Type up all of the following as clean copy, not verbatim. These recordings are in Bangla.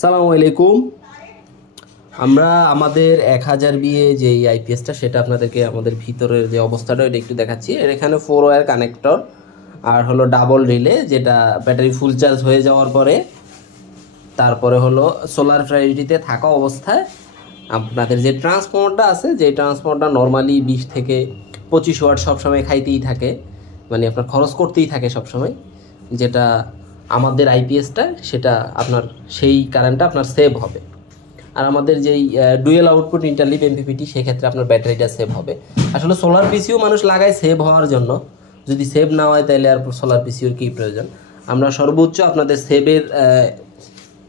সালামু আলাইকুম। আমরা আমাদের 1000 বিয়ে যে আইপিএসটা সেটা আপনাদেরকে আমাদের ভিতরের যে অবস্থাটা এটা একটু দেখাচ্ছি। এর এখানে 4 ওয়্যার কানেক্টর আর হলো ডাবল রিলে, যেটা ব্যাটারি ফুল চার্জ হয়ে যাওয়ার পরে তারপরে হলো সোলার প্রায়োরিটিতে থাকা অবস্থায় আপনাদের যে ট্রান্সফর্মারটা আছে, যে ট্রান্সফর্মারটা নর্মালি 20 থেকে 25 ওয়াট সবসময় খাইতেই থাকে, মানে আপনার খরচ করতেই থাকে সবসময়, যেটা আমাদের আইপিএসটা সেটা আপনার সেই কারেন্টটা আপনার সেভ হবে। আর আমাদের যেই ডুয়েল আউটপুট ইন্টারলিভ এমপিপিটি, সেক্ষেত্রে আপনার ব্যাটারিটা সেভ হবে। আসলে সোলার পিসিও মানুষ লাগায় সেভ হওয়ার জন্য, যদি সেভ না হয় তাহলে আর সোলার পিসিওর কী প্রয়োজন। আমরা সর্বোচ্চ আপনাদের সেভের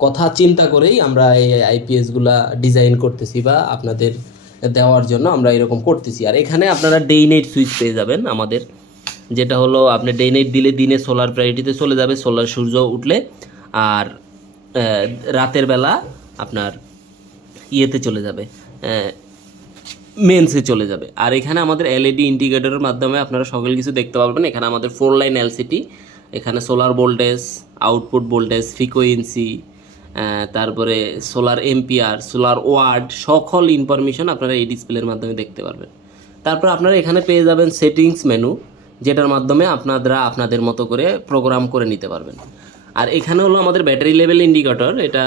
কথা চিন্তা করেই আমরা এই আইপিএসগুলা ডিজাইন করতেছি বা আপনাদের দেওয়ার জন্য আমরা এরকম করতেছি। আর এখানে আপনারা ডে নাইট সুইচ পেয়ে যাবেন আমাদের, যেটা হলো আপনি ডে নাইট দিলে দিনে সোলার প্রায়োরিটিতে চলে যাবে, সোলার সূর্য উঠলে, আর রাতের বেলা আপনার ইয়েতে চলে যাবে, মেন্সে চলে যাবে। আর এখানে আমাদের এলইডি ইন্ডিকেটরের মাধ্যমে আপনারা সকল কিছু দেখতে পারবেন। এখানে আমাদের 4 লাইন এলসিডি, এখানে solar voltage, output voltage, frequency, তারপরে সোলার এম্পিয়ার, সোলার ওয়াট, সকল ইনফরমেশন আপনারা এই ডিসপ্লের মাধ্যমে দেখতে পারবেন। তারপর আপনারা এখানে পেয়ে যাবেন সেটিংস মেনু, যেটার মাধ্যমে আপনারা আপনাদের মতো করে প্রোগ্রাম করে নিতে পারবেন। আর এখানে হলো আমাদের ব্যাটারি লেভেল ইন্ডিকেটর, এটা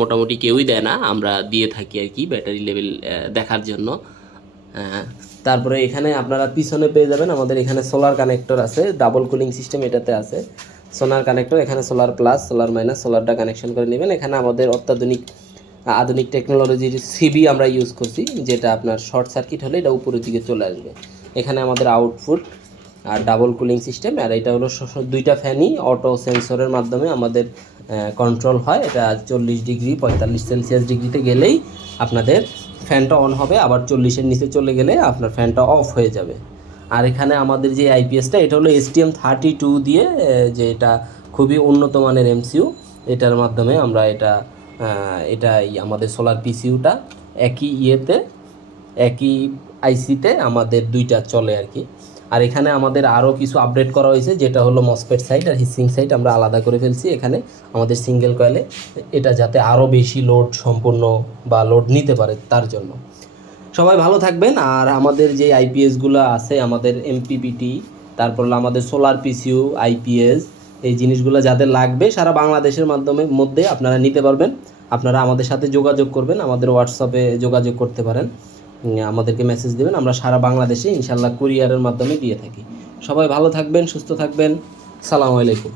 মোটামুটি কেউই দেয় না, আমরা দিয়ে থাকি আর কি ব্যাটারি লেভেল দেখার জন্য। তারপরে এখানে আপনারা পিছনে পেয়ে যাবেন আমাদের এখানে সোলার কানেক্টর আছে, ডাবল কুলিং সিস্টেম এটাতে আছে, সোলার কানেক্টর, এখানে সোলার প্লাস, সোলার মাইনাস, সোলারটা কানেকশন করে নেবেন। এখানে আমাদের আধুনিক টেকনোলজির সিবি আমরা ইউজ করছি, যেটা আপনার শর্ট সার্কিট হলে এটা উপরের দিকে চলে আসবে। এখানে আমাদের আউটপুট আর ডাবল কুলিং সিস্টেম, আর এটা হলো দুইটা ফ্যানই অটো সেন্সরের মাধ্যমে আমাদের কন্ট্রোল হয়। এটা 40 ডিগ্রি 45 সেলসিয়াস ডিগ্রিতে গেলেই আপনাদের ফ্যানটা অন হবে, আবার 40-এর নিচে চলে গেলে আপনার ফ্যানটা অফ হয়ে যাবে। আর এখানে আমাদের যে আইপিএসটা এটা হলো STM32 দিয়ে, যে এটা খুবই উন্নত মানের এমসিইউ, এটার মাধ্যমে আমরা এটাই আমাদের সোলার পিসিইউটা একই একই আইসিতে আমাদের দুইটা চলে আর কি। আর এখানে আমাদের আরও কিছু আপডেট করা হয়েছে, যেটা হলো মসফেট সাইট আর হিসিং সাইট আমরা আলাদা করে ফেলছি এখানে আমাদের সিঙ্গেল কয়েলে, এটা যাতে আরও বেশি লোড সম্পূর্ণ বা লোড নিতে পারে তার জন্য। সবাই ভালো থাকবেন। আর আমাদের যে আইপিএসগুলো আছে, আমাদের এমপিপিটি, তারপর আমাদের সোলার পিসিইউ, আইপিএস, এই জিনিসগুলো যাদের লাগবে সারা বাংলাদেশের মধ্যে আপনারা নিতে পারবেন। আপনারা আমাদের সাথে যোগাযোগ করবেন, আমাদের হোয়াটসঅ্যাপে যোগাযোগ করতে পারেন, আমাদেরকে মেসেজ দেবেন, আমরা সারা বাংলাদেশে ইনশাল্লাহ কুরিয়ারের মাধ্যমে দিয়ে থাকি। সবাই ভালো থাকবেন, সুস্থ থাকবেন। সালামু আলাইকুম।